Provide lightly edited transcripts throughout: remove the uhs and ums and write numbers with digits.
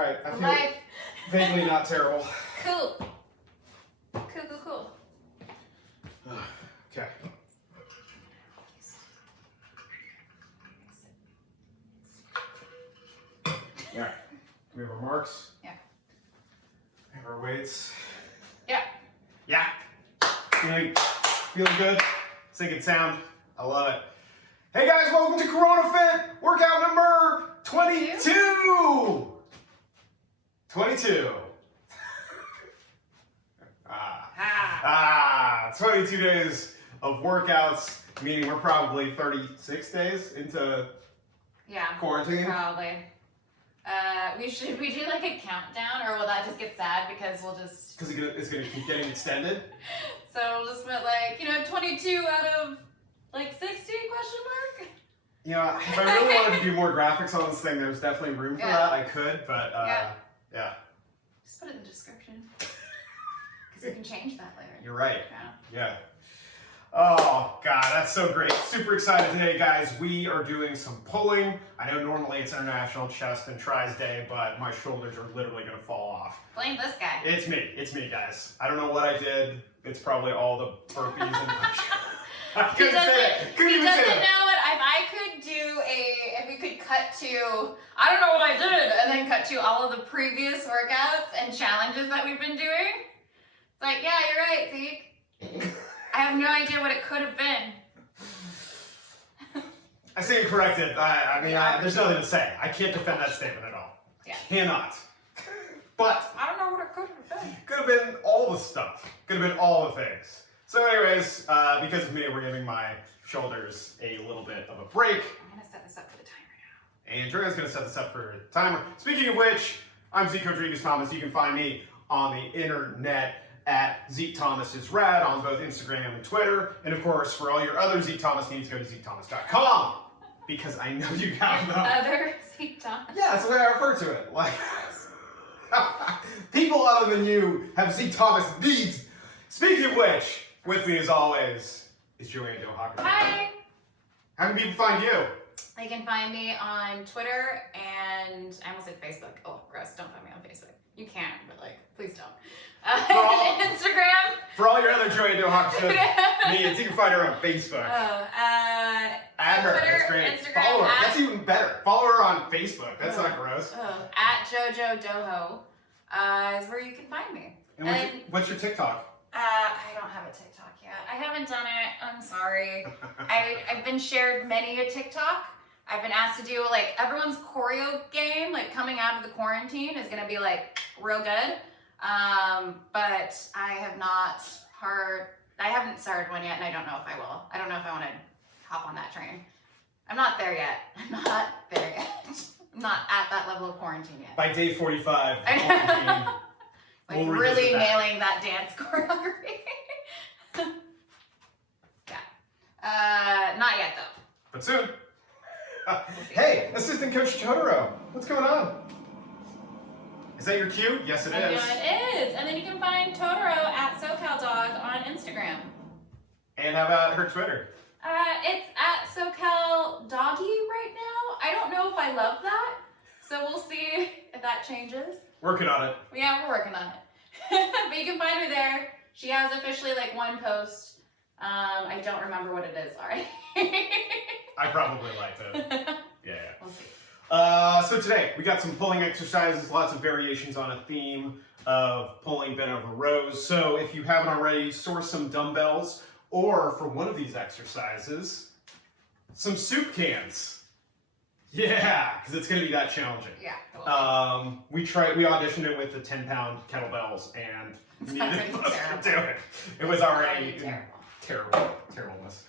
Alright, I feel Life. vaguely not terrible. Cool. Cool. Okay. Alright. We have our marks. Yeah. We have our weights. Yeah. Yeah. Feeling good. Singing sound. I love it. Hey guys, welcome to Corona Fit workout number 22. 22. 22 days of workouts, meaning we're probably 36 days into quarantine. Probably. Should we do like a countdown, or will that just get sad because we'll just... Because it's going to keep getting extended? So we'll just put like, 22 out of like 60 question mark? Yeah, if I really wanted to do more graphics on this thing, there's definitely room for that. I could, but yeah. Just put it in the description. Because you can change that later. You're right. Yeah. Oh, God, that's so great. Super excited today, guys. We are doing some pulling. I know normally it's International Chest and Tries Day, but my shoulders are literally going to fall off. Blame this guy. It's me, guys. I don't know what I did. It's probably all the burpees and I couldn't say it. He doesn't know it. If we could cut to, I don't know what I did, and then cut to all of the previous workouts and challenges that we've been doing. It's like, yeah, you're right, Zeke. I have no idea what it could have been. I stand corrected. I mean, there's nothing to say. I can't defend that statement at all. Yeah. Cannot. But I don't know what it could have been. Could have been all the stuff. Could have been all the things. So anyways, because of me, we're giving my shoulders a little bit of a break. I'm going to set this up for the timer now. And JoAnn's going to set this up for the timer. Speaking of which, I'm Zeke Rodrigues Thomas. You can find me on the internet at ZekethomasIsRad on both Instagram and Twitter. And of course, for all your other Zeke Thomas needs, go to zekethomas.com. Because I know you have them. Other Zeke Thomas? Yeah, that's the way I refer to it. Like, people other than you have Zeke Thomas needs. Speaking of which, with me as always is JoAnn. Hi! How can people find you? They can find me on Twitter and I almost said Facebook. Oh, gross. Don't find me on Facebook. You can, but please don't. Instagram. For all your other JoAnn needs, you can find her on Facebook. Add her. Twitter, That's great. Instagram. Follow her. That's even better. Follow her on Facebook. That's not gross. At JoJo Doho is where you can find me. And what's your TikTok? I don't have a TikTok yet. I haven't done it. I'm sorry. I've been shared many a TikTok. I've been asked to do everyone's choreo game, coming out of the quarantine is gonna be real good. But I haven't started one yet, and I don't know if I will. I don't know if I want to hop on that train. I'm not there yet. I'm not at that level of quarantine yet. By day 45, quarantine. We'll really nailing that dance choreography. Not yet though. But soon. Hey, Assistant Coach Totoro, what's going on? Is that your cue? Yes, it is. It is. And then you can find Totoro at SoCalDog on Instagram. And how about her Twitter? It's at SoCalDoggy right now. I don't know if I love that, so we'll see if that changes. Working on it. Yeah, we're working on it. But you can find her there. She has officially one post. I don't remember what it is, sorry. I probably liked it. Yeah. We'll see. So today, we got some pulling exercises, lots of variations on a theme of pulling bent over rows. So if you haven't already, source some dumbbells, or for one of these exercises, some soup cans. Yeah, because it's going to be that challenging. Yeah. We auditioned it with the 10-pound kettlebells, and we needed to do it. It was already terribleness.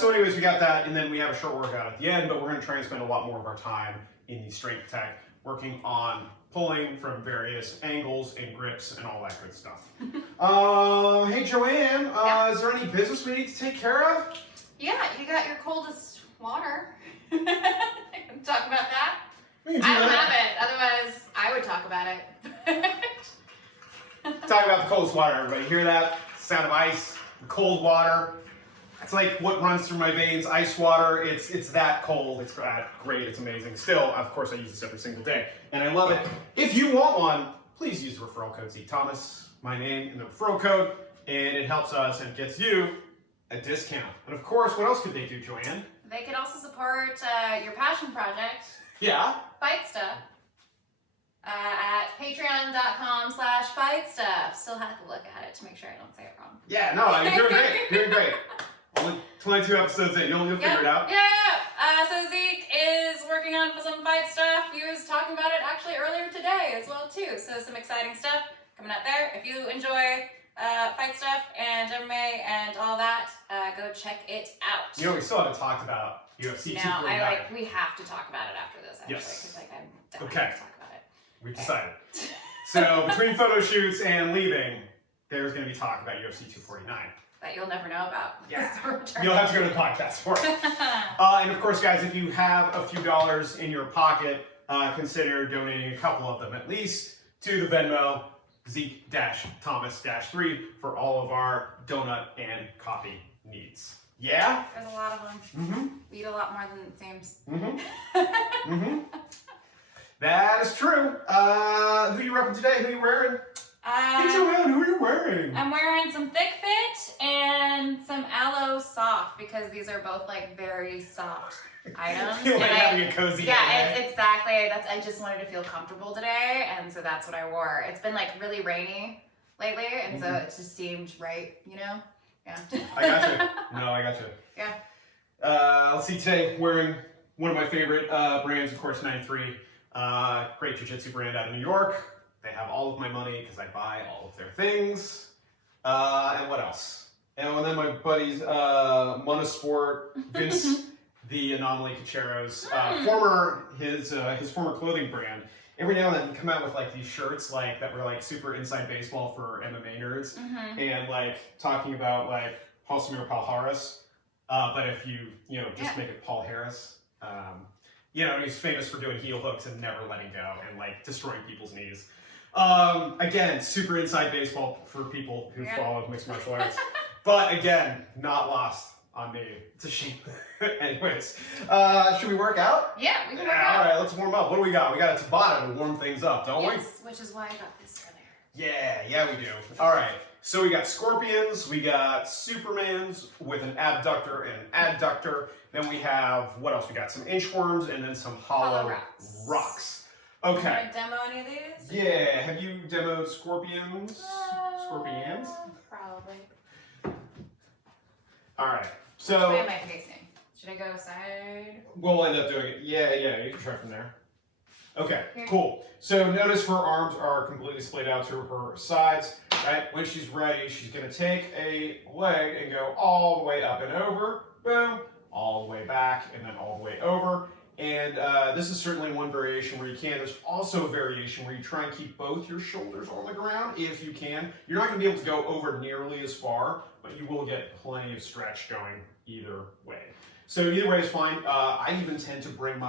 So anyways, we got that, and then we have a short workout at the end, but we're going to try and spend a lot more of our time in the strength tech, working on pulling from various angles and grips and all that good stuff. Hey JoAnn, is there any business we need to take care of? Yeah, you got your coldest water. Talk about that? We can do I don't that. have it, otherwise I would talk about it. Talk about the coldest water, everybody. Hear that? Sound of ice, the cold water. It's like what runs through my veins, ice water. It's that cold. It's that great. It's amazing. Still, of course, I use this every single day, and I love it. If you want one, please use the referral code ZekeThomas, my name, and the referral code, and it helps us and gets you a discount. And of course, what else could they do, JoAnn? They could also support your passion project. Yeah. Fight Stuff. At patreon.com/fightstuff. Still have to look at it to make sure I don't say it wrong. Yeah, no, you're doing great. You're doing great. Only 22 episodes in. You'll figure it out. Yeah. So Zeke is working on some fight stuff. He was talking about it actually earlier today as well too. So some exciting stuff coming out there. If you enjoy fight stuff and MMA and all that, go check it out. You know, we still haven't talked about UFC 249. We have to talk about it after this actually, because Yes. I'm dying to talk about it. We've decided. So between photo shoots and leaving, there's going to be talk about UFC 249. That you'll never know about. Yeah. You'll have to go to the podcast for it. And of course, guys, if you have a few dollars in your pocket, consider donating a couple of them at least to the Venmo Zeke-Thomas-3 for all of our donut and coffee needs. Yeah? There's a lot of them. Mm-hmm. We eat a lot more than it seems. Mm-hmm. Mm-hmm. That is true. Who are you repping today? Who are you wearing? Hey, JoAnn, who are you wearing? I'm wearing some Thick Fit and some Aloe Soft because these are both like very soft items. I feel like having a cozy day. Yeah, exactly. I just wanted to feel comfortable today, and so that's what I wore. It's been like really rainy lately, and so it just seemed right, you know? Yeah. I got you. No, I got you. Yeah. Let's see, today wearing one of my favorite brands, of course, 93. Great jiu-jitsu brand out of New York. They have all of my money because I buy all of their things. And what else? And then my buddies, Monosport, Vince, the Anomaly Cacheros, his former clothing brand. Every now and then he'd come out with like these shirts like that were like super inside baseball for MMA nerds, and like talking about like Paul Samir Paul Harris. But if you just make it Paul Harris. He's famous for doing heel hooks and never letting go and like destroying people's knees. Again, super inside baseball for people who follow mixed martial arts. But again, not lost on me. It's a shame. Anyways, should we work out? Yeah, we can work out. All right, let's warm up. What do we got? We got a tabata to warm things up, don't we? Yes, which is why I got this earlier. Yeah, we do. All right. So we got scorpions, we got supermans with an abductor and an adductor. Then we have, what else? We got some inchworms and then some hollow rocks. Okay. You want to demo any of these? Yeah. Have you demoed scorpions? Scorpions? Probably. All right. Which So way am I facing? Should I go side? we'll end up doing it. Yeah. You can try from there. Okay, Here. cool. So notice her arms are completely splayed out to her sides, right? When she's ready, she's gonna take a leg and go all the way up and over, boom, all the way back, and then all the way over. And this is certainly one variation where you can. There's also a variation where you try and keep both your shoulders on the ground if you can. You're not gonna be able to go over nearly as far, but you will get plenty of stretch going either way. So either way is fine. I even tend to bring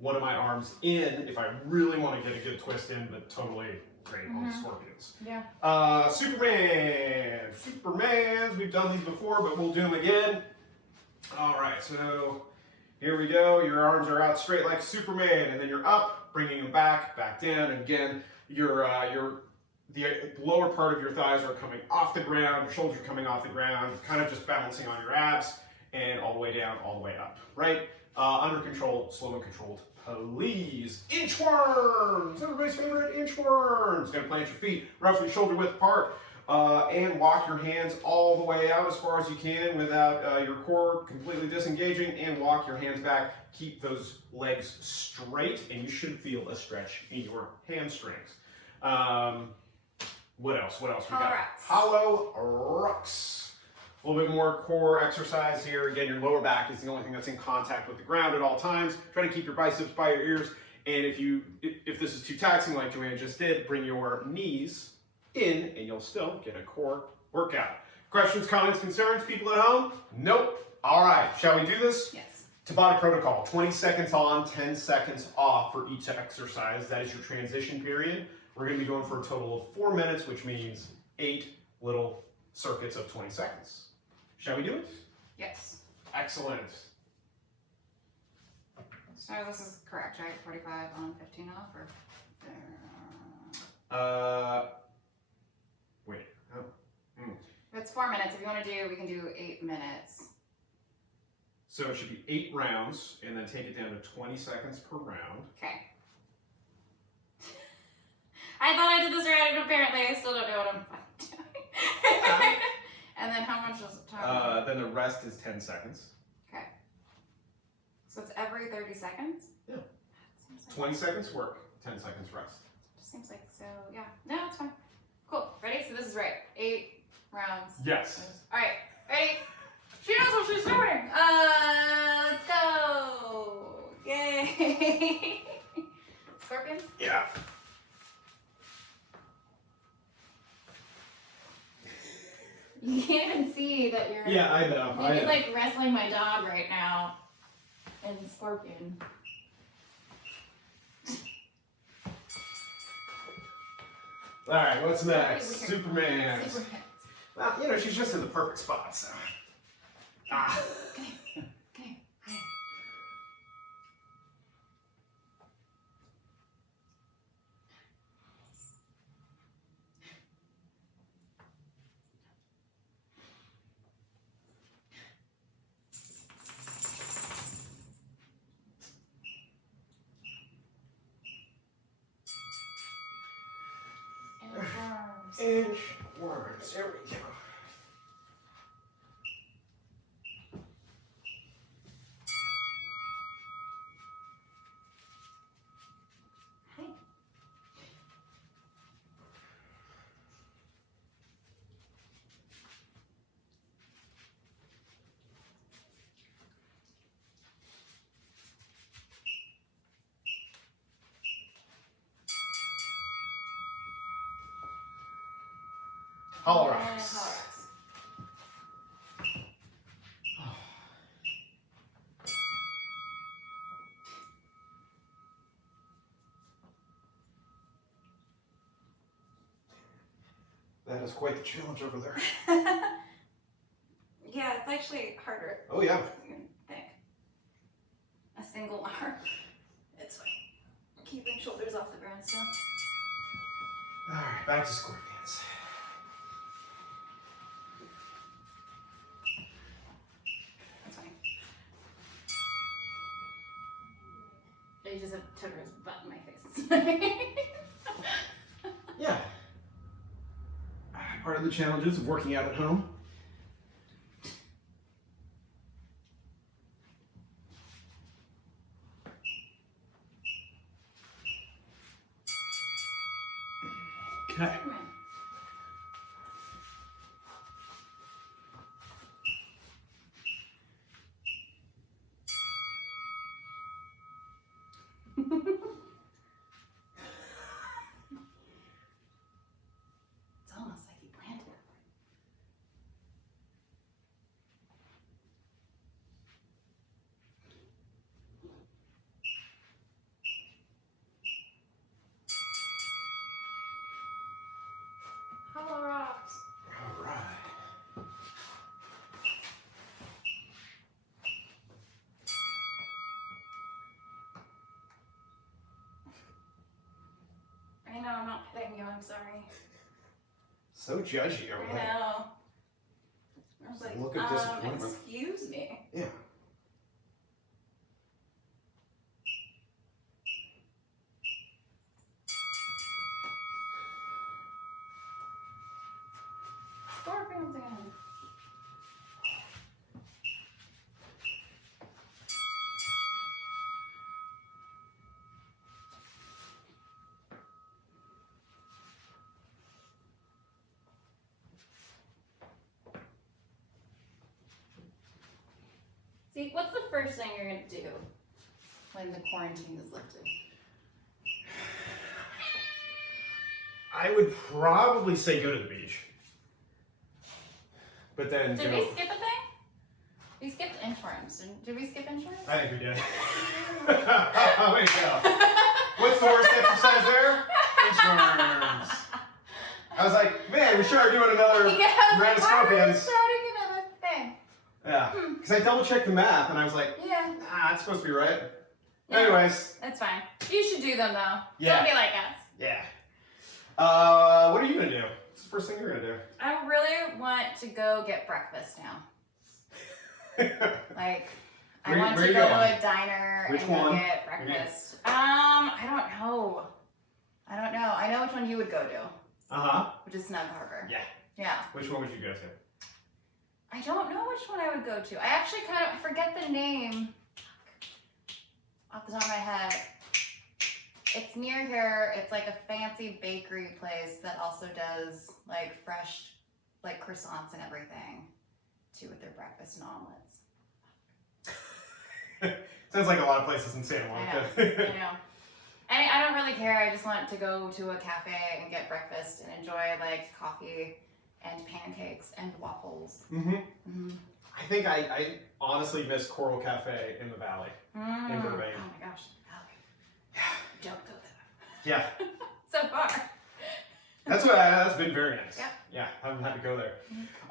one of my arms in if I really want to get a good twist in, but totally great on scorpions. Yeah. Supermans, we've done these before, but we'll do them again. All right, so here we go. Your arms are out straight like Superman, and then you're up, bringing them back down, and again, the lower part of your thighs are coming off the ground, your shoulders are coming off the ground, kind of just balancing on your abs. And all the way down, all the way up, right? Under control, slow and controlled, please. Inchworms, everybody's favorite inchworms. Gonna plant your feet roughly shoulder width apart and walk your hands all the way out as far as you can without your core completely disengaging, and walk your hands back. Keep those legs straight, and you should feel a stretch in your hamstrings. What else? We got hollow rocks. A little bit more core exercise here. Again, your lower back is the only thing that's in contact with the ground at all times. Try to keep your biceps by your ears. And if this is too taxing like JoAnn just did, bring your knees in and you'll still get a core workout. Questions, comments, concerns, people at home? Nope. All right, shall we do this? Yes. Tabata protocol, 20 seconds on, 10 seconds off for each exercise. That is your transition period. We're gonna be going for a total of 4 minutes, which means 8 little circuits of 20 seconds. Shall we do it? Yes. Excellent. So this is correct, right? 45 on 15 off, or? Wait. Oh. It's 4 minutes. If you want to do, we can do 8 minutes. So it should be 8 rounds, and then take it down to 20 seconds per round. Okay. I thought I did this right, and apparently I still don't know what I'm doing. And then how much does it take? Then the rest is 10 seconds. Okay. So it's every 30 seconds? Yeah. Seems like 20 seconds work, 10 seconds rest. Just seems like so, yeah. No, it's fine. Cool. Ready? So this is right. 8 rounds. Yes. All right. Ready? She knows what she's doing. Let's go. Yay. Scorpions? Yeah. You can't even see that you're. Yeah, I know. He's like wrestling my dog right now in Scorpion. All right, what's next? Weird. Superman. Superman. Well, you know, she's just in the perfect spot, so. Ah. Okay. Okay. Hi. Inch words. There we go. Hi. Hollow rocks. Hollow rocks. That is quite the challenge over there. Yeah, it's actually harder Oh, yeah. than you think. A single arm. It's fine. Keeping shoulders off the ground still. All right, back to scorpions. That's fine. I just have Totoro's butt in my face. Yeah. Part of the challenges of working out at home. Okay. It's almost like he planned it. Hollow rocks. All right. I know, I'm not hitting you, I'm sorry. So judgy over I there. know. I was like, Look at disappointment. excuse me. Yeah. Scorpions again. Zeke, what's the first thing you're going to do when the quarantine is lifted? I would probably say go to the beach. But then Did we skip a thing? We skipped inchworms. Did we skip inchworms? I think we did. There you go. What's the worst exercise there? Inchworms. I was like, man, we sure are doing another round of scorpions. Starting another thing. Yeah, because I double checked the math and I was like, Yeah. it's supposed to be right. No, Anyways. that's fine. You should do them though. Yeah. Don't be like us. Yeah. What are you gonna do? What's the first thing you're gonna do? I really want to go get breakfast now. Like, I want to go to a diner and go get breakfast. I don't know. I know which one you would go to. Which is Snug Harbor. Yeah. Yeah. Which one would you go to? I don't know which one I would go to. I actually I forget the name off the top of my head. It's near here. It's like a fancy bakery place that also does like fresh, like croissants and everything too with their breakfast and omelets. Sounds like a lot of places in Santa Monica. I know. I don't really care. I just want to go to a cafe and get breakfast and enjoy like coffee and pancakes and waffles. I think I honestly miss Coral Cafe in the Valley in Burbank. Oh my gosh, the Valley. Yeah. Don't go there. Yeah. So far. That's been very nice. Yeah. Yeah, I haven't had to go there.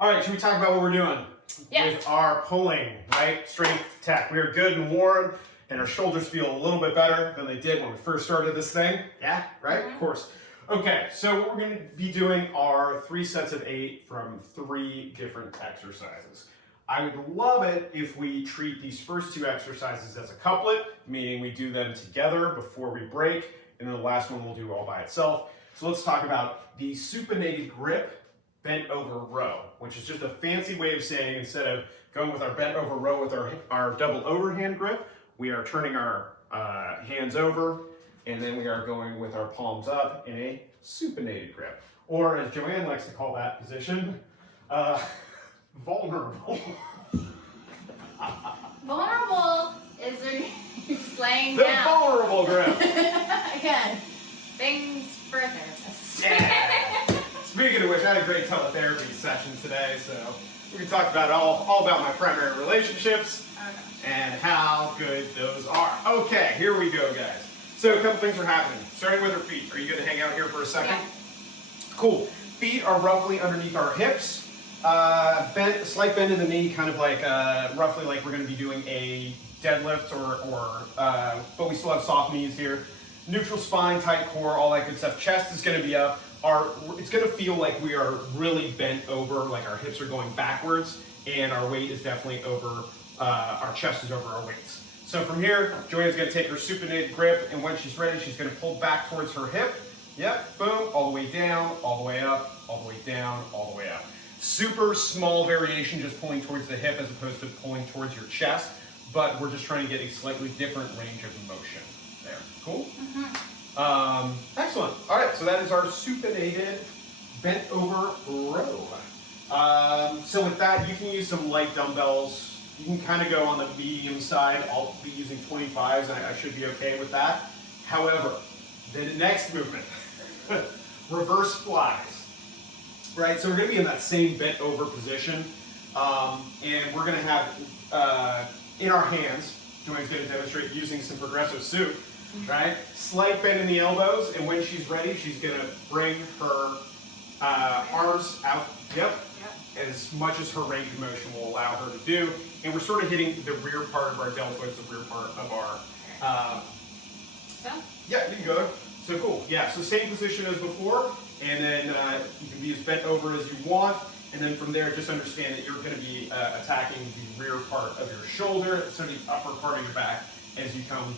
All right, should we talk about what we're doing? Yes. With our pulling, right? Strength tech. We are good and warm, and our shoulders feel a little bit better than they did when we first started this thing. Yeah, right? Of course. Okay, so what we're going to be doing are 3 sets of 8 from 3 different exercises. I would love it if we treat these first 2 exercises as a couplet, meaning we do them together before we break, and then the last one we'll do all by itself. So let's talk about the supinated grip bent over row, which is just a fancy way of saying instead of going with our bent over row with our double overhand grip, we are turning our hands over, and then we are going with our palms up in a supinated grip. Or as JoAnn likes to call that position, vulnerable. Vulnerable is when you're just laying The down. vulnerable grip. Again, things for a therapist. Yeah. Speaking of which, I had a great teletherapy session today, so we can talk about all about my primary relationships and how good those are. Okay, here we go, guys. So a couple things are happening. Starting with our feet. Are you going to hang out here for a second? Yeah. Cool. Feet are roughly underneath our hips. Slight bend in the knee, kind of like roughly like we're going to be doing a deadlift but we still have soft knees here. Neutral spine, tight core, all that good stuff. Chest is going to be up. It's going to feel like we are really bent over, like our hips are going backwards, and our weight is definitely over, our chest is over our weights. So from here, JoAnn's going to take her supinated grip, and when she's ready, she's going to pull back towards her hip. Yep, boom, all the way down, all the way up, all the way down, all the way up. Super small variation, just pulling towards the hip as opposed to pulling towards your chest, but we're just trying to get a slightly different range of motion there. Cool? Excellent. All right, so that is our supinated bent over row. So with that, you can use some light dumbbells. You can kind of go on the medium side. I'll be using 25s, and I should be okay with that. However, the next movement, reverse flies. Right, so we're going to be in that same bent over position, and we're going to have in our hands, JoAnn's going to demonstrate using some progressive soup, right? Slight bend in the elbows, and when she's ready, she's going to bring her arms out, as much as her range of motion will allow her to do, and we're sort of hitting the rear part of our deltoids, the rear part of our, yeah, you can go there. So cool, yeah, so same position as before, and then you can be as bent over as you want, and then from there, just understand that you're going to be attacking the rear part of your shoulder, so the upper part of your back, as you come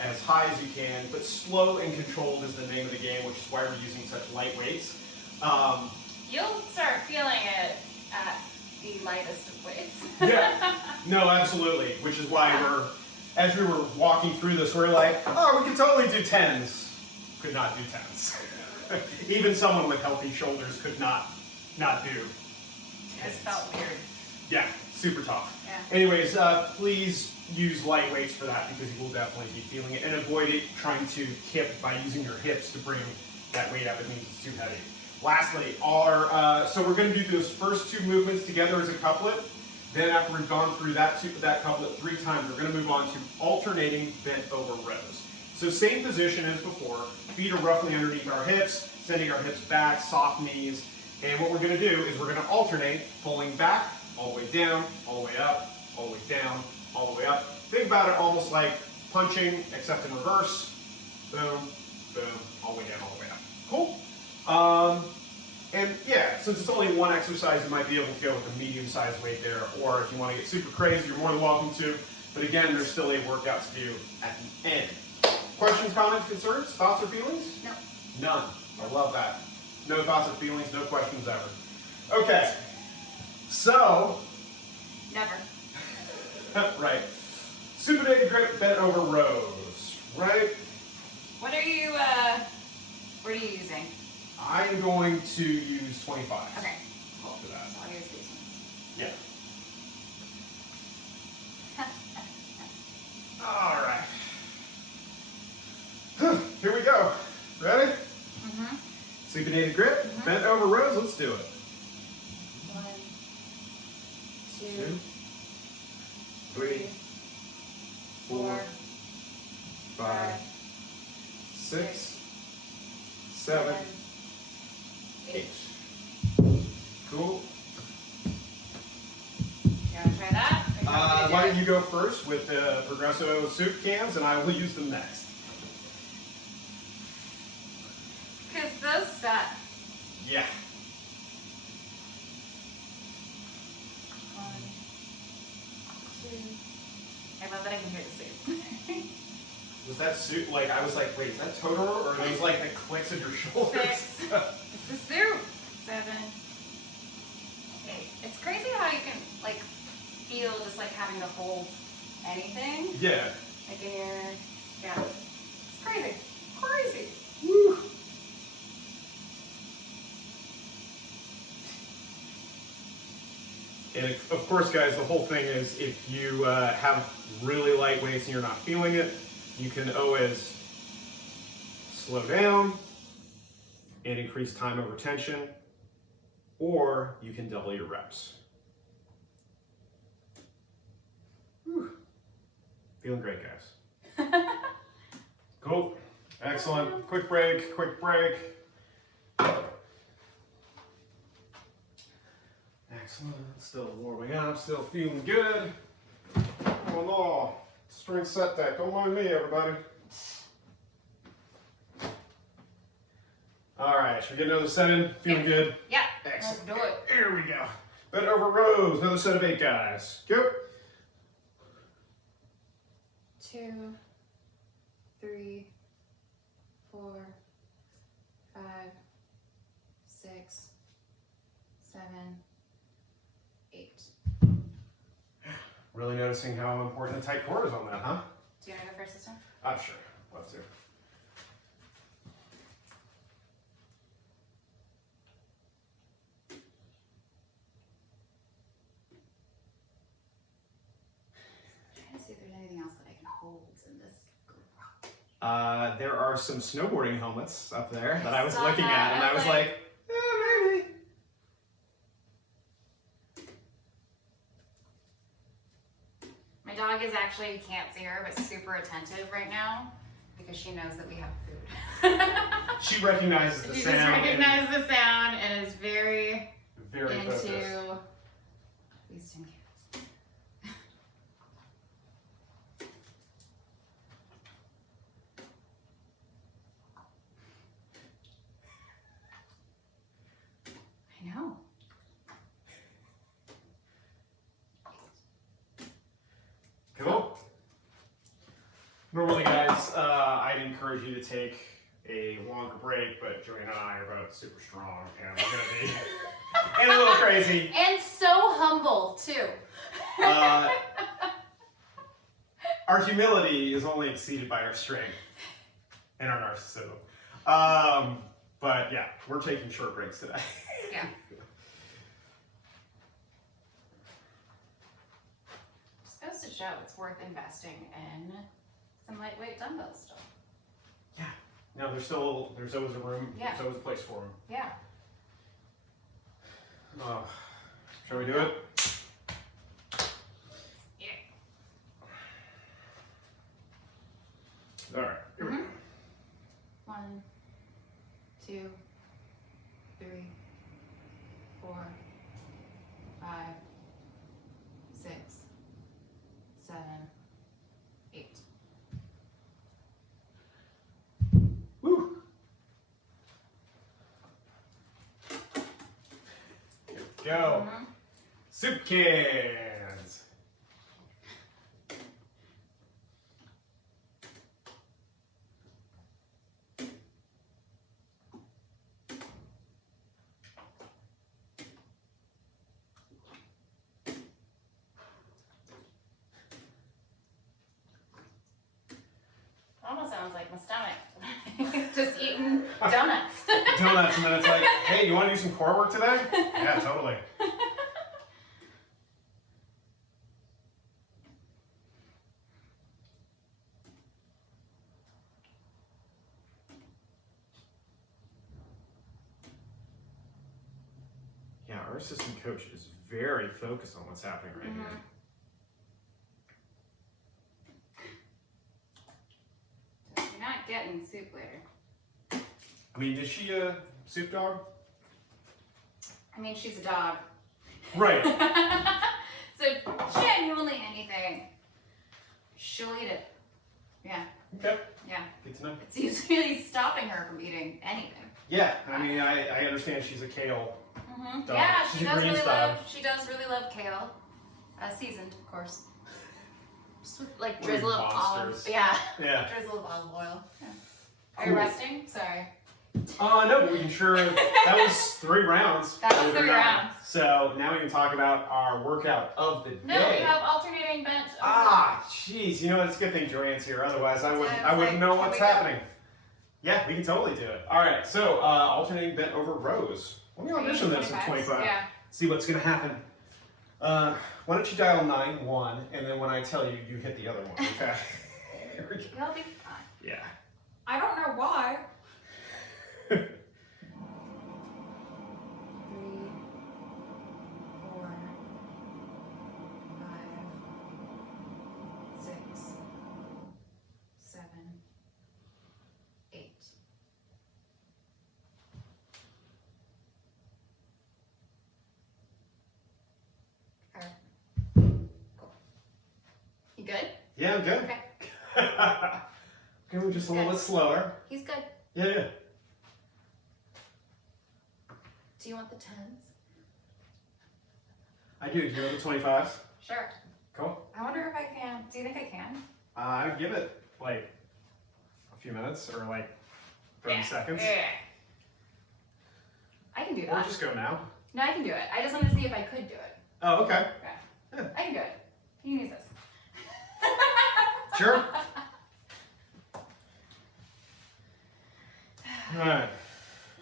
as high as you can, but slow and controlled is the name of the game, which is why we're using such light weights. You'll start feeling it at the lightest of weights. Yeah, no, absolutely, which is why as we were walking through this, we're like, oh, we can totally do 10s. Could not do 10s. Even someone with healthy shoulders could not do 10s. It felt weird. Yeah, super tough. Yeah. Anyways, please use light weights for that because you will definitely be feeling it, and avoid it trying to tip by using your hips to bring that weight up. It means it's too heavy. Lastly, so we're going to do those first 2 movements together as a couplet. Then after we've gone through that couplet 3 times, we're going to move on to alternating bent over rows. So same position as before. Feet are roughly underneath our hips, sending our hips back, soft knees. And what we're going to do is we're going to alternate pulling back, all the way down, all the way up, all the way down, all the way up. Think about it almost like punching, except in reverse. Boom, boom, all the way down, all the way up. Cool. And yeah, since it's only one exercise, you might be able to go with a medium-sized weight there, or if you want to get super crazy, you're more than welcome to. But again, there's still a workout to do at the end. Questions, comments, concerns, thoughts, or feelings? No. None. I love that. No thoughts or feelings, no questions ever. Okay. So. Never. Right. Supinated grip bent over rows. Right? What are you using? I'm going to use 25. Okay. Cool. For that. So I'll use these ones. Yeah. All right. Here we go. Ready? Mm-hmm. Supinated grip, bent over rows. Let's do it. 1, 2, 3, 4, 5, 6, 7, 8. Cool. You want to try that? Why don't you go first with the Progresso soup cans, and I will use them next. Because those suck. Yeah. 1, 2. I love that I can hear the soup. Was that soup? Like, I was like, wait, is that Totoro? Or are those like the clicks of your shoulders? 6. It's the soup. 7, 8. It's crazy how you can like feel just like having to hold anything. Yeah. Like in your, yeah. It's crazy. Crazy. Woo. And of course, guys, the whole thing is if you have really light weights and you're not feeling it, you can always slow down and increase time over tension, or you can double your reps. Whew. Feeling great, guys. Cool. Excellent. Quick break, quick break. Excellent. Still warming up, still feeling good. Oh no. Strength set that. Don't mind me, everybody. All right, should we get another set in? Feeling good? Yeah. Excellent. Let's do it. Here we go. Bent over rows. Another set of 8 guys. Go. 2, 3, 4, 5, 6, 7, 8. Really noticing how important the tight core is on that, huh? Do you want to go first this time? Sure. Love to. Trying to see if there's anything else that I can hold in this group. There are some snowboarding helmets up there that I was Saw looking that. at, and I was like, maybe. My dog is actually, you can't see her, but super attentive right now because she knows that we have food. She recognizes the She sound. just recognizes the sound and is very into focused. these tin cans. I know. Cool. Normally, guys, I'd encourage you to take a longer break, but JoAnn and I are both super strong, and we're going to be and a little crazy. And so humble, too. Our humility is only exceeded by our strength and our narcissism. But yeah, we're taking short breaks today. Yeah. Just goes to show it's worth investing in some lightweight dumbbells still. Yeah. No, there's always a room. Yeah. There's always a place for them. Yeah. Shall we do it? Yeah. All right. Here we go. 1, 2, 3, 4, 5, go. Soup cans. Almost sounds like my stomach. Just eating donuts. Donuts, and then it's like, hey, you want to do some core work today? Yeah, totally. Yeah, our assistant coach is very focused on what's happening right here. So you're not getting soup later. I mean, is she a soup dog? I mean, she's a dog. Right. So genuinely anything, she'll eat it. Yeah. Okay. Yeah. Good to know. It's usually stopping her from eating anything. Yeah, I mean, I understand she's a kale dog. Yeah, She's she a does green really stud. love. She does really love kale, seasoned, of course. Just with, like drizzle of olive. Monsters. Yeah. Yeah. Drizzle of olive oil. Yeah. Are Cool. you resting? Sorry. No, but we can sure. That was 3 rounds. That was believe it or 3 not. rounds. So now we can talk about our workout of the No, day. we have alternating bench. Jeez, you know what? It's a good thing Joanne's here. Otherwise, I wouldn't like, know can what's we go? happening. Yeah, we can totally do it. All right, so alternating bent over rows. Let me audition this in 25. Yeah. See what's gonna happen. Why don't you dial 9-1, and then when I tell you, you hit the other one. Okay. Here we go. You'll be fine. Yeah. I don't know why. 3, 4, 5, 6, 7, 8. Okay. Cool. You good? Yeah, I'm good. Okay. Okay, we're just a little bit slower. He's good. Yeah. Do you want the 10s? I do. Do you know the 25s? Sure. Cool. I wonder if I can. Do you think I can? I'd give it like a few minutes or like 30 seconds. Yeah. I can do Or that. just go now. No, I can do it. I just wanted to see if I could do it. Oh, okay. Okay. Yeah. I can do it. You can use this. Sure. All right.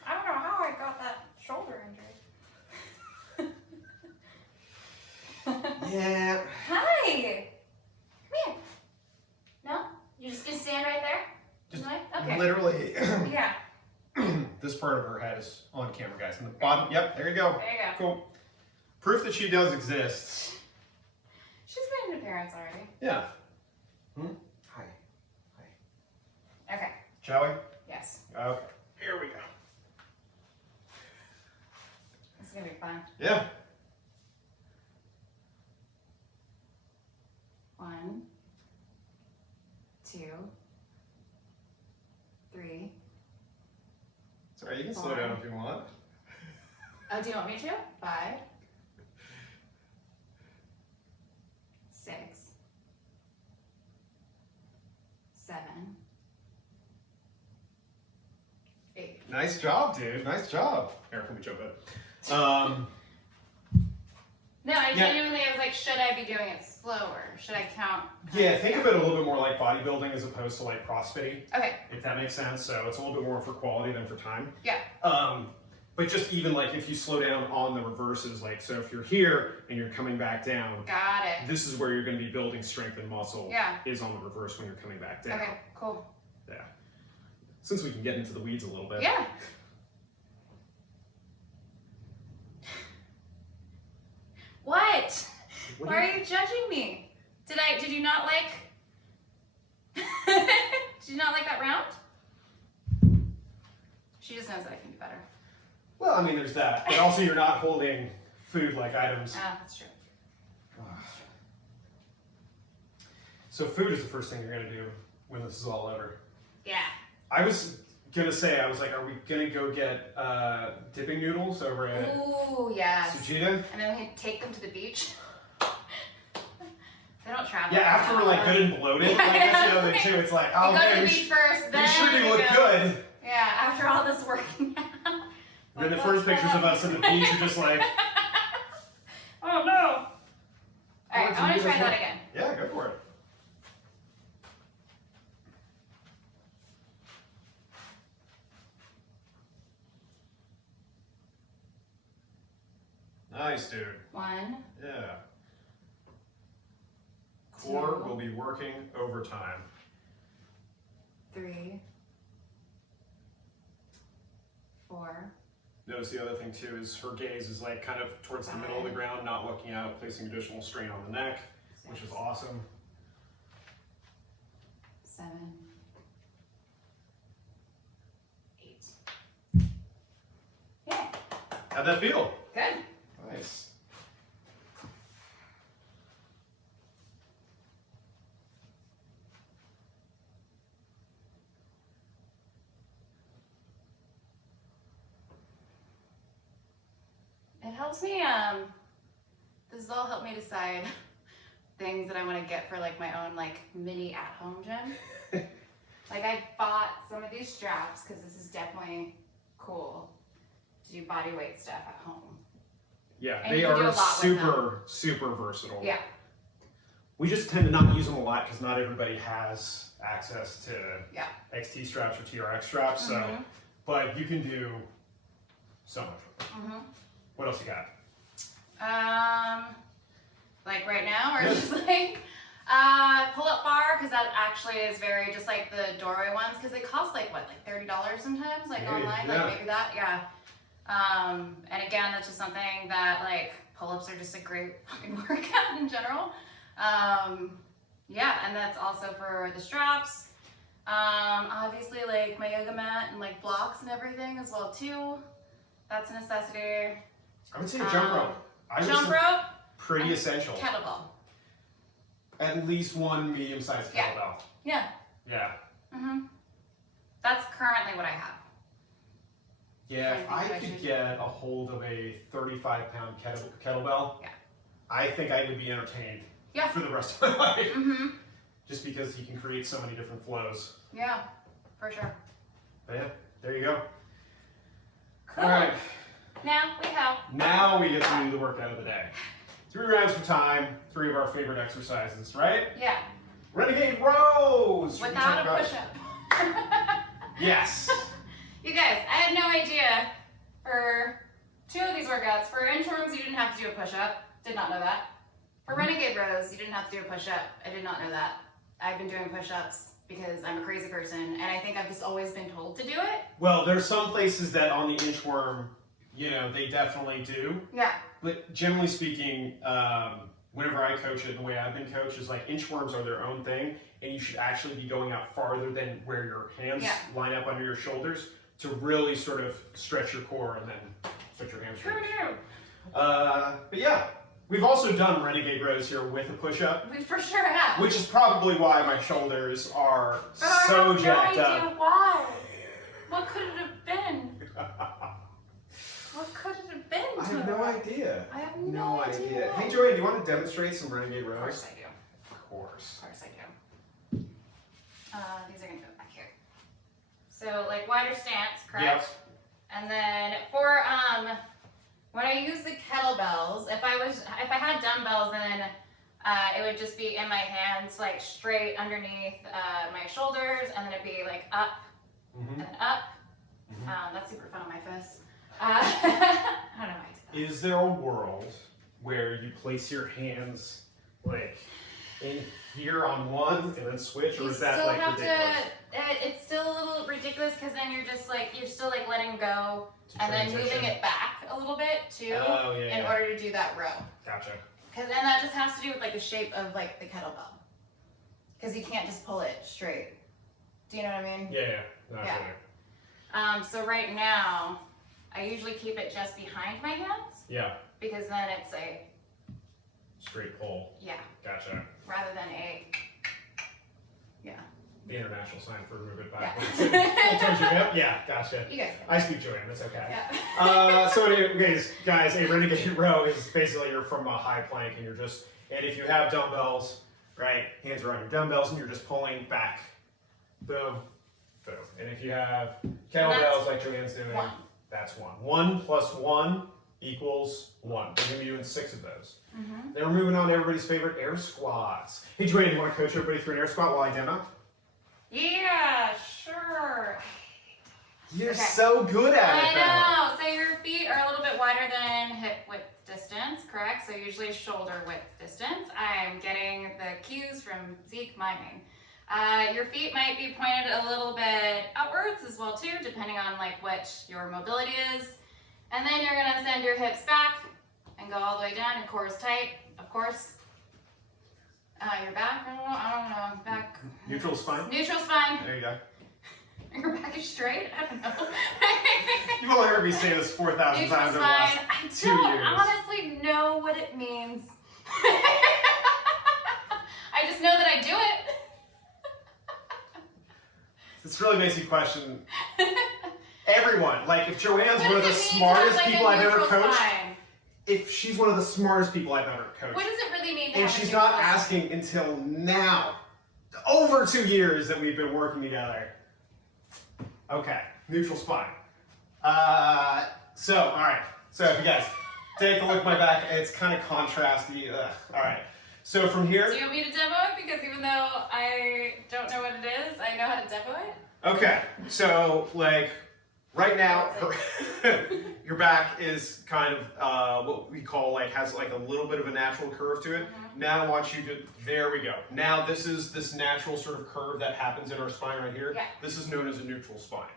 I don't know how I got that shoulder injury. Yeah. Hi. Come here. No? You're just gonna stand right there? Just Okay. literally, Yeah. this part of her head is on camera, guys. And the bottom, yep, there you go. There you go. Cool. Proof that she does exist. She's made an appearance already. Yeah. Hi. Okay. Shall we? Yes. Okay. Here we go. This is gonna be fun. Yeah. 1, 2, 3. Sorry, you can slow down if you want. Oh, do you want me to? 5, 6, 7, 8. Nice job, dude. Nice job. Here, let me jump it. No, I genuinely was like, should I be doing it slower? Should I count? Yeah, think of it a little bit more like bodybuilding as opposed to like CrossFitting, Okay. if that makes sense. So it's a little bit more for quality than for time. Yeah. But just even like if you slow down on the reverses, like so if you're here and you're coming back down, Got it. this is where you're going to be building strength and muscle. Yeah. Is on the reverse when you're coming back down. Okay, cool. Yeah. Since we can get into the weeds a little bit. Yeah. What? Why are you judging me? Did you not like Did you not like that round? She just knows that I can do better. Well, I mean, there's that. But also you're not holding food-like items. Ah, that's true. So food is the first thing you're going to do when this is all over. Yeah. I was gonna say, I was like, are we gonna go get dipping noodles over at Ooh, yes. Sujita? And then we take them to the beach. They don't travel. Yeah, after we're like good and bloated, like that's the other thing too. It's like, oh you go to man, the beach first, then we sure do you look go. good. Yeah, after all this working out. And then the first pictures of us on the beach are just like, oh no. Alright, I want to try that again. Yeah, go for it. Nice, dude. 1. Yeah. Core 2. will be working overtime. 3. 4. Notice the other thing too is her gaze is like kind of towards the middle of the ground, not looking out, placing additional strain on the neck, 6. which is awesome. 7. 8. Yeah. How'd that feel? Good. Nice. It helps me, this has all helped me decide things that I want to get for like my own like mini at-home gym. Like I bought some of these straps because this is definitely cool to do body weight stuff at home. Yeah, And they you can do a are lot with super versatile. Yeah. We just tend to not use them a lot because not everybody has access to XT straps or TRX straps. So, but you can do so much with them. What else you got? Like right now, or just like pull-up bar, because that actually is very just like the doorway ones, because they cost like what, like $30 sometimes, like online, like maybe that, and again, that's just something that like pull-ups are just a great fucking workout in general. Yeah, and that's also for the straps. Obviously like my yoga mat and like blocks and everything as well too. That's a necessity. I would say jump rope. Jump rope. Pretty essential. Kettlebell. At least one medium-sized kettlebell. Yeah. Yeah. That's currently what I have. Yeah, if I could get a hold of a 35-pound kettlebell, I think I would be entertained for the rest of my life. Just because you can create so many different flows. Yeah, for sure. But yeah, there you go. Cool. All right. Now we get to do the workout of the day. 3 rounds for time, 3 of our favorite exercises, right? Yeah. Renegade Rows! Without a push-up. Yes. You guys, I had no idea for 2 of these workouts. For interims, you didn't have to do a push-up. Did not know that. For Renegade Rows, you didn't have to do a push-up. I did not know that. I've been doing push-ups because I'm a crazy person, and I think I've just always been told to do it. Well, there's some places that on the inchworm, you know, they definitely do. Yeah. But generally speaking, whenever I coach it, the way I've been coached is like inchworms are their own thing, and you should actually be going out farther than where your hands line up under your shoulders to really sort of stretch your core and then stretch your hamstrings. But yeah, we've also done Renegade Rows here with a push-up. We for sure have. Which is probably why my shoulders are so jacked up. I have no idea why. What could it have been? What could it have been? I have no idea. I have no idea. Hey, JoAnn, do you want to demonstrate some Renegade Rows? Of course I do. Of course. Of course I do. These are going to go back here. So, like, wider stance, correct? Yep. And then for, when I use the kettlebells, if I had dumbbells, then it would just be in my hands, like, straight underneath my shoulders, and then it'd be, like, up and then up. That's super fun on my fist. I don't know why I did that. Is there a world where you place your hands like in here on one and then switch, or is that like ridiculous? It's still a little ridiculous because then you're still like letting go and then moving it back a little bit too in order to do that row. Gotcha. Because then that just has to do with like the shape of like the kettlebell. Because you can't just pull it straight. Do you know what I mean? Yeah. So right now, I usually keep it just behind my hands. Yeah. Because then it's a straight pull. Yeah. Gotcha. Rather than a the international sign for move it back. Yeah. Towards your hip? Yeah, gotcha. You guys I speak JoAnn, that's okay. Yeah. So anyways, guys, a renegade row is basically you're from a high plank and you're just, and if you have dumbbells, right, hands are on your dumbbells and you're just pulling back. Boom, boom. And if you have kettlebells like JoAnn's doing, that's 1. 1 plus 1 equals 1. We're going to be doing 6 of those. Then we're moving on to everybody's favorite air squats. Hey JoAnn, do you want to coach everybody through an air squat while I demo? Yeah, sure. You're so good at it, I know. So your feet are a little bit wider than hip width distance, correct? So usually shoulder width distance. I'm getting the cues from Zeke miming. Your feet might be pointed a little bit outwards as well too, depending on like what your mobility is. And then you're gonna send your hips back and go all the way down. Your core is tight, of course. Your back, I don't know, back. Neutral spine? Neutral spine. There you go. Your back is straight? I don't know. You've only heard me say this 4,000 times over the last 2 years. I don't honestly know what it means. I just know that I do it. This really makes you question everyone. Like, if JoAnn's one of the smartest people I've ever coached, if she's one of the smartest people I've ever coached. What does it really mean? And she's not asking until now, over 2 years that we've been working together. Okay, neutral spine. All right. So if you guys take a look at my back, it's kind of contrasty. All right. So from here. Do you want me to demo it? Because even though I don't know what it is, I know how to demo it. Okay. So like right now, your back is kind of what we call like has like a little bit of a natural curve to it. Now I want you to, there we go. Now this is this natural sort of curve that happens in our spine right here. Yeah. This is known as a neutral spine.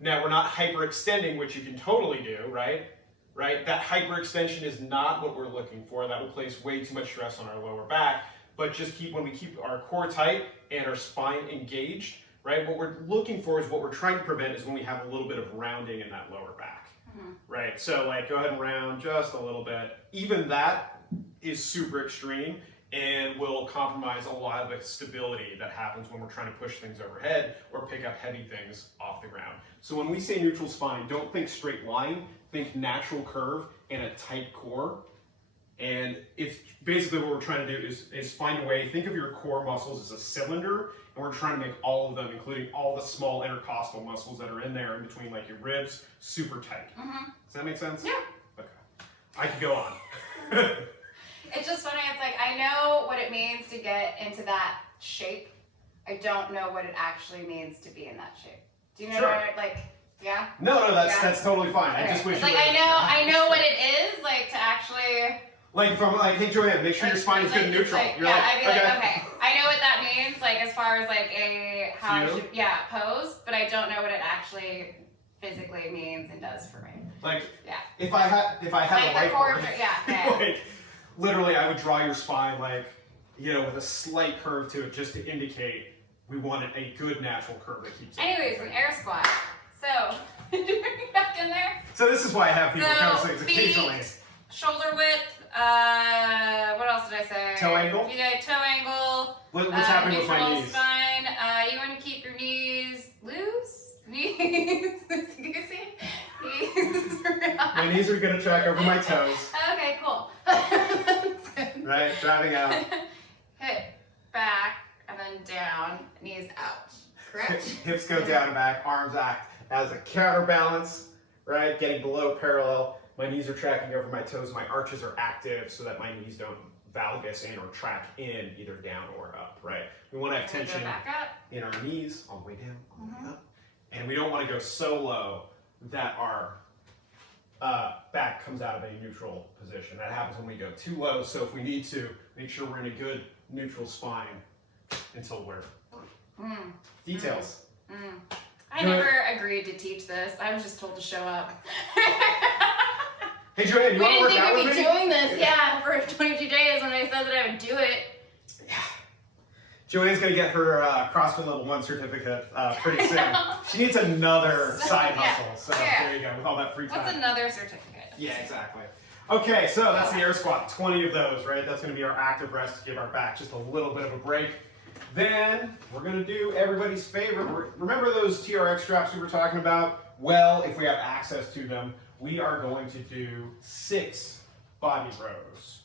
Now we're not hyperextending, which you can totally do, right? Right? That hyperextension is not what we're looking for. That will place way too much stress on our lower back. But just when we keep our core tight and our spine engaged, right? What we're looking for is what we're trying to prevent is when we have a little bit of rounding in that lower back, right? So like go ahead and round just a little bit. Even that is super extreme and will compromise a lot of the stability that happens when we're trying to push things overhead or pick up heavy things off the ground. So when we say neutral spine, don't think straight line, think natural curve and a tight core. And it's basically what we're trying to do is find a way, think of your core muscles as a cylinder, and we're trying to make all of them, including all the small intercostal muscles that are in there in between like your ribs, super tight. Does that make sense? Yeah. Okay. I could go on. It's just funny, it's like, I know what it means to get into that shape. I don't know what it actually means to be in that shape. Do you know what, like, yeah? No, that's totally fine. Okay. I just wish it's like, I know what it is, like, to actually... Like, from, like, hey, JoAnn, make sure your spine is good and neutral. Like, I'd be like, okay, I know what that means, like, as far as, like, how I should, pose, but I don't know what it actually physically means and does for me. Like, if I had like a whiteboard, like, literally, I would draw your spine, like, you know, with a slight curve to it just to indicate we wanted a good natural curve that keeps it. Anyways, an air squat. So, back in there. So this is why I have people kind of things occasionally. Shoulder width. What else did I say? Toe angle? You got toe angle. What's happening with my knees? Spine. You want to keep your knees loose. Knees. Goosey. My knees are going to track over my toes. Okay, cool. Right, driving out. Hip, back, and then down, knees out. Correct? Hips go down and back, arms act as a counterbalance, right? Getting below parallel. My knees are tracking over my toes. My arches are active so that my knees don't valgus in or track in either down or up, right? We want to have tension in our knees all the way down, all the way up. And we don't want to go so low that our back comes out of a neutral position. That happens when we go too low. So if we need to, make sure we're in a good neutral spine until we're details. I never agreed to teach this. I was just told to show up. Hey JoAnn, you want to work out with me? We didn't think we'd be doing this, for 22 days when I said that I would do it. Yeah. JoAnn's going to get her CrossFit Level 1 certificate pretty soon. She needs another side hustle. So there you go, with all that free time. What's another certificate? Yeah, exactly. Okay, so that's the air squat. 20 of those, right? That's going to be our active rest to give our back just a little bit of a break. Then we're gonna do everybody's favorite. Remember those TRX straps we were talking about? Well, if we have access to them, we are going to do 6 body rows,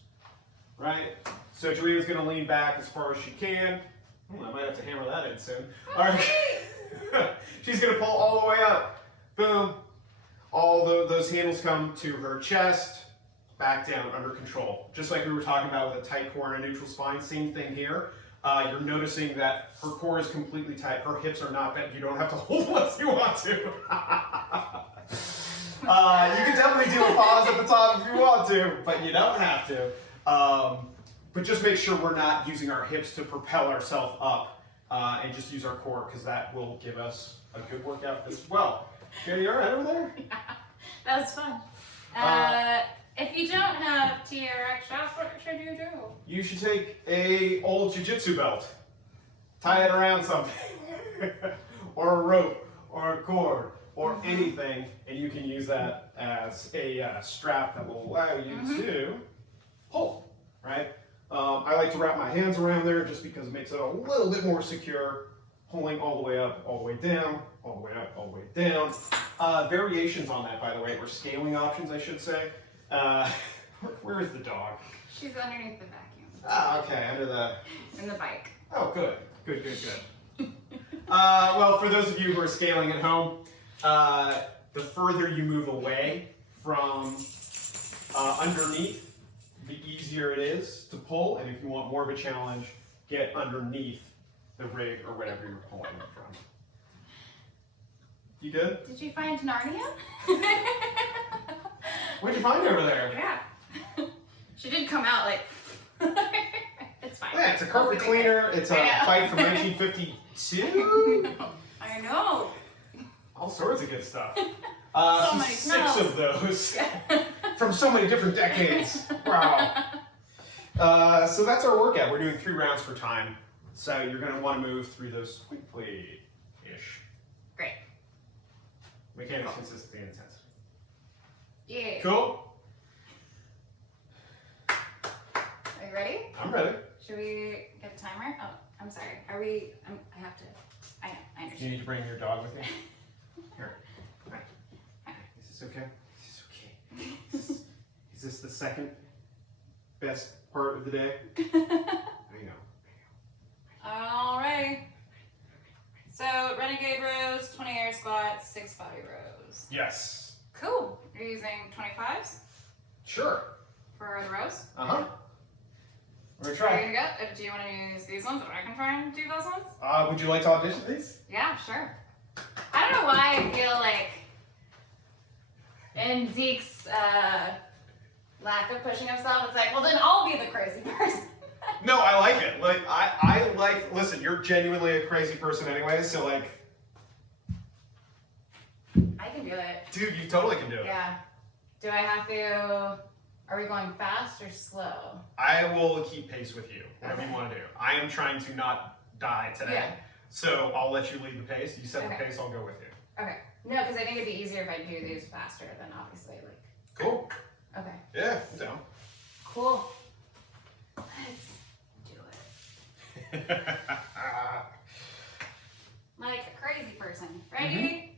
right? So JoAnn's gonna lean back as far as she can. I might have to hammer that in soon. All right. She's gonna pull all the way up. Boom. All those handles come to her chest, back down, under control. Just like we were talking about with a tight core and a neutral spine, same thing here. You're noticing that her core is completely tight. Her hips are not bent. You don't have to hold unless you want to. You can definitely do a pause at the top if you want to, but you don't have to. But just make sure we're not using our hips to propel ourselves up, and just use our core, because that will give us a good workout as well. Okay, you all right over there? Yeah, that was fun. If you don't have TRX straps, what should you do? You should take a old jiu-jitsu belt, tie it around something, or a rope, or a cord, or anything, and you can use that as a strap that will allow you to pull, right? I like to wrap my hands around there just because it makes it a little bit more secure, pulling all the way up, all the way down, all the way up, all the way down. Variations on that, by the way, or scaling options, I should say. Where is the dog? She's underneath the vacuum. Ah, okay, under the... In the bike. Oh, good. Good, good, good. Well, for those of you who are scaling at home, the further you move away from underneath, the easier it is to pull. And if you want more of a challenge, get underneath the rig or whatever you're pulling it from. You good? Did you find Narnia? What'd you find over there? Yeah. She did come out like... It's fine. Yeah, it's a carpet cleaner. It's a bike from 1952. I know. All sorts of good stuff. So many 6 smells. of those from so many different decades. Wow. So that's our workout. We're doing 3 rounds for time. So you're going to want to move through those quickly-ish. Great. Mechanics, consistency, and intensity. Yeah. Cool? Are you ready? I'm ready. Should we get a timer? Oh, I'm sorry. Are we? I have to. I know. I Do you understand. need to bring your dog with you? Here. Is this okay? Is this okay? Is this the second best part of the day? I know. All right. So Renegade Rows, 20 air squats, 6 body rows. Yes. Cool. You're using 25s Sure. for the rows? Uh-huh. We're gonna Are try. you gonna go? Do you want to use these ones, or I can try and do those ones? Would you like to audition these? Yeah, sure. I don't know why I feel like in Zeke's lack of pushing himself, it's like, well, then I'll be the crazy person. No, I like it. Like I like. Listen, you're genuinely a crazy person anyway. So like, I can do it. dude, you totally can do it. Yeah. Do I have to? Are we going fast or slow? I will keep pace with you. Whatever you want to do. I am trying to not die today. Yeah. So I'll let you lead the pace. You set Okay. the pace. I'll go with you. Okay. No, because I think it'd be easier if I do these faster than obviously like. Cool. Okay. Yeah. I'm down. Cool. Let's do it. Like a crazy person. Ready?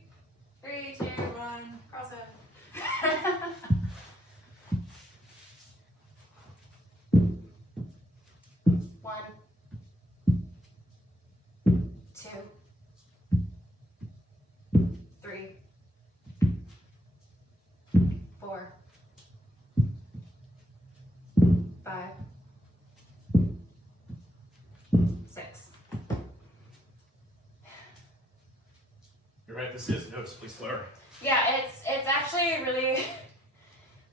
3, 2, 1, cross it. 1, 2, 3, 4, 5, 6. You're right. This is noticeably slower. Yeah, it's actually really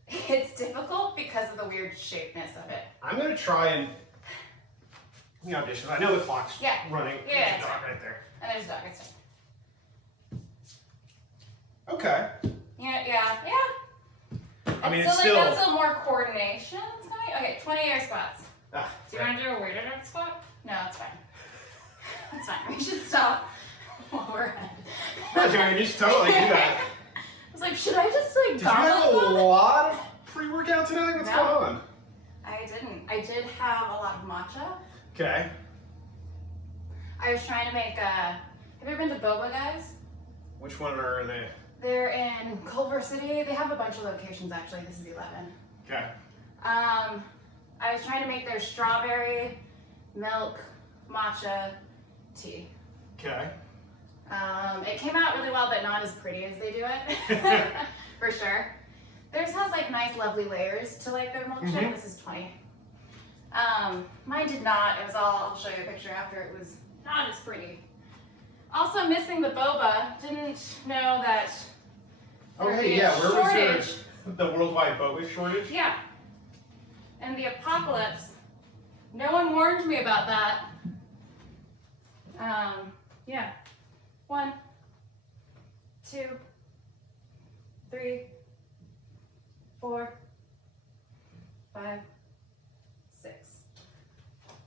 it's difficult because of the weird shapeness of it. I'm gonna try and audition. I know the clock's running. Yeah, There's a dog right there. And there's a dog. It's fine. Okay. Yeah. I mean, so it's like still. that's still more coordination. It's coming. Okay, 20 air squats. Ah, Do you want to do a weighted air squat? No, it's fine. It's fine. We should stop while we're ahead. Yeah, JoAnn, you should totally do that. I was like, should I just like Did you have a gobble? lot of pre-workout today? What's No. going on? I didn't. I did have a lot of matcha. Okay. I was trying to make, have you ever been to Boba, guys? Which one are they? They're in Culver City. They have a bunch of locations, actually. This is 11. Okay. I was trying to make their strawberry milk matcha tea. Okay. It came out really well, but not as pretty as they do it, for sure. Theirs has like nice, lovely layers to like their milkshake. This is 20. Mine did not. It was all, I'll show you a picture after. It was not as pretty. Also missing the boba. Didn't know that. Okay, yeah. Where was the worldwide boba shortage? Yeah. And the apocalypse. No one warned me about that. Yeah. 1, 2, 3, 4, 5, 6.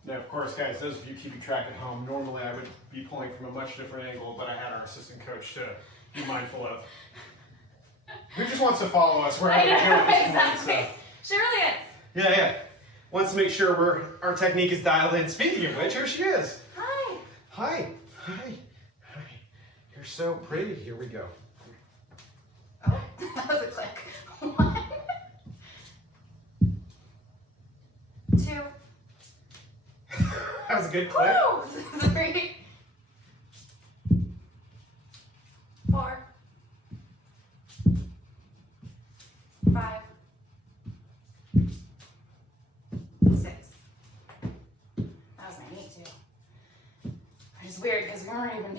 Now, of course, guys, those of you keeping track at home, normally I would be pulling from a much different angle, but I had our assistant coach to be mindful of. Who just wants to follow us wherever we go at this exactly. point, She really is. so. Yeah. Wants to make sure our technique is dialed in. Speaking of which, here she is. Hi. Hi. You're so pretty. Here we go. Oh, that was a click. 1, 2. That was a good clip. 3, 4, 5, 6. That was my knee too. It's weird because we weren't even.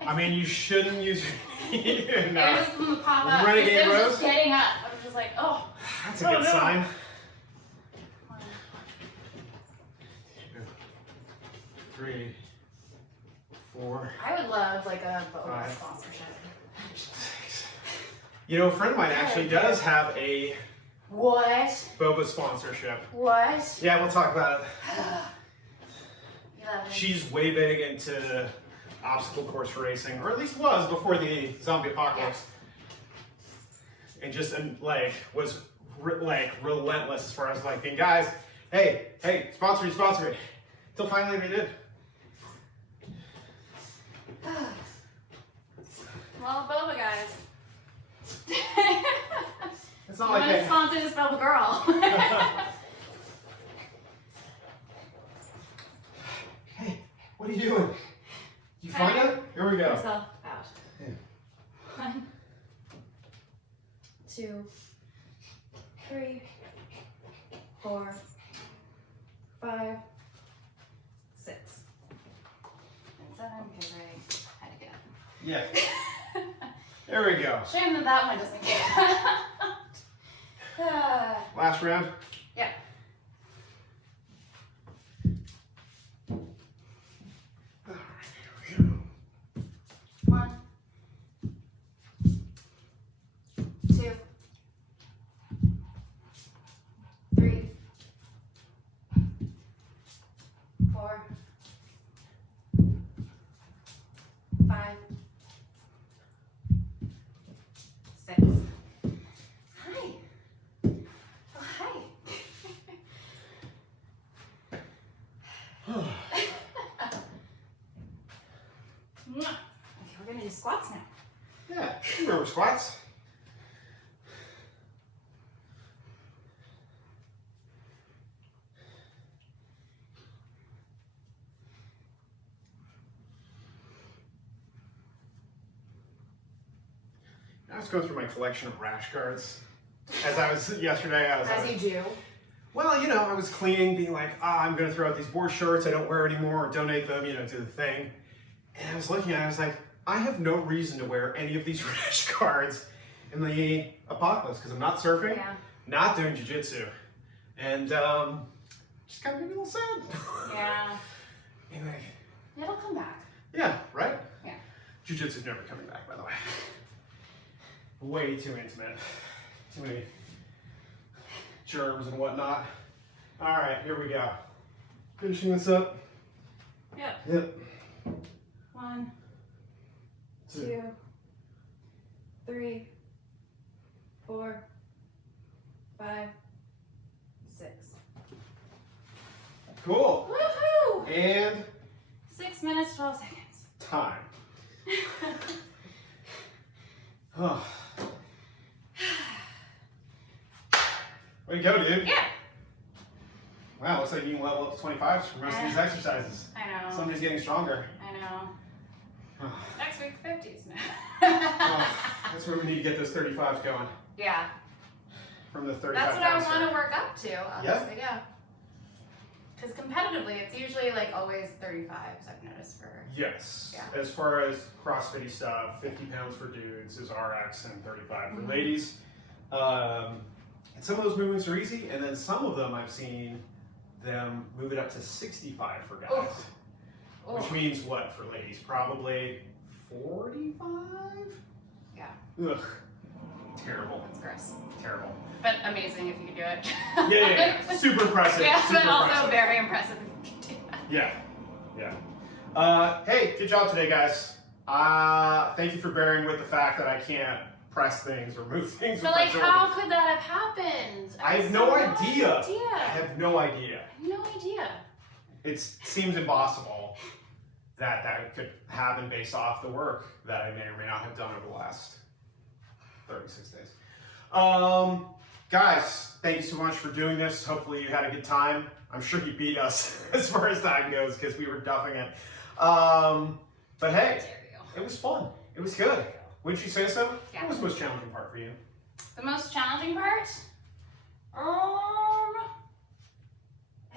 I mean, you shouldn't use. No. It was from the pop-up. Renegade Rows? Just getting up. I was just like, oh. That's a good sign. 1, 2, 3, 4. I would love like a boba 5, sponsorship. 6. You know, a friend of mine actually does have a What? boba sponsorship. What? Yeah, we'll talk about it. 11. She's way big into obstacle course racing, or at least was before the zombie apocalypse. And just was relentless as far as like being, guys, hey, sponsor me. Until finally they did. Well, boba guys. It's not I'm like gonna they. sponsor this boba girl. Hey, what are you doing? You find it? Here we go. Yourself out. Yeah. 1, 2, 3, 4, 5, 6, and 7 because I had to get up. Yeah. There we go. Shame that one doesn't count. Last round. Yeah. Alright, here we go. 1, 2, 3, 4, 5, 6. Hi. Oh, hi. Okay, we're gonna do squats now. Yeah, you remember squats. I was going through my collection of rash guards. As I was yesterday, As you do. well, you know, I was cleaning, being like, I'm going to throw out these board shirts I don't wear anymore, or donate them, to the thing. And I was looking at it, I was like, I have no reason to wear any of these rash guards in the apocalypse, because I'm not surfing, not doing jiu-jitsu, and just kind of made me a little sad. Yeah. Anyway. It'll come back. Yeah, right? Yeah. Jiu-jitsu's never coming back, by the way. Way too intimate. Too many germs and whatnot. All right, here we go. Finishing this up. Yep. 1, 2, 3, 4, 5, 6. Cool. Woohoo! and 6 minutes, 12 seconds. time. Oh. Way to go, dude. Yeah. Wow, looks like you can level up to 25s for most of these exercises. I know. Somebody's getting stronger. I know. Next week, 50s. That's where we need to get those 35s going. Yeah. From the 35 That's what I want to work up to, honestly, Yep. yeah. Because competitively, it's usually like always 35s, I've noticed for... Yes. Yeah. As far as CrossFit stuff, 50 pounds for dudes is RX and 35 for ladies. And some of those movements are easy, and then some of them I've seen them move it up to 65 for guys. Oof. Which means what for ladies? Probably 45? Yeah. Ugh. Terrible. That's gross. Terrible. But amazing if you can do it. Yeah. Super impressive. Yeah, Super but also impressive. very impressive if you can do that. Yeah. Hey, good job today, guys. Thank you for bearing with the fact that I can't press things or move things But with like, my how shoulders. could that have happened? I have no idea. I I have no idea. have no idea. It seems impossible that that could happen based off the work that I may or may not have done over the last 36 days. Guys, thank you so much for doing this. Hopefully you had a good time. I'm sure you beat us as far as time goes because we were duffing it. But hey, it was fun. It was good. Wouldn't you say so? Yeah. What was the most challenging part for you? The most challenging part?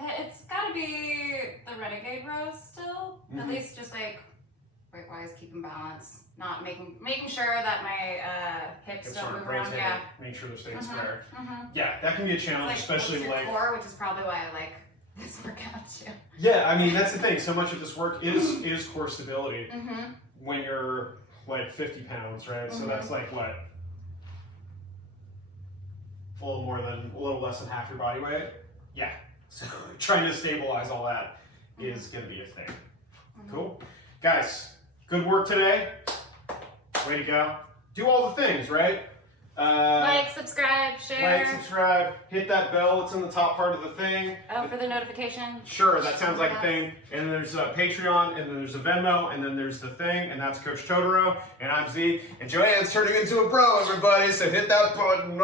It's gotta be the Renegade Rows still. At least just like weight-wise, keeping balance. Not making sure that my hips don't move around. Rotate, Yeah. make sure they're staying square. Mm-hmm. Yeah, that can be a challenge, especially your like core, which is probably why I like this workout too. Yeah, I mean that's the thing. So much of this work is core stability. Mm-hmm. When you're like 50 pounds, right? So that's like what? A little less than half your body weight? Yeah. So trying to stabilize all that is going to be a thing. Cool. Guys, good work today. Way to go. Do all the things, right? Like, subscribe, share. Like, subscribe, hit that bell. It's in the top part of the thing. Oh, for the notification. Sure, that sounds like a thing. And then there's a Patreon, and then there's a Venmo, and then there's the thing, and that's Coach Totoro, and I'm Zeke, and JoAnn's turning into a pro, everybody, so hit that button.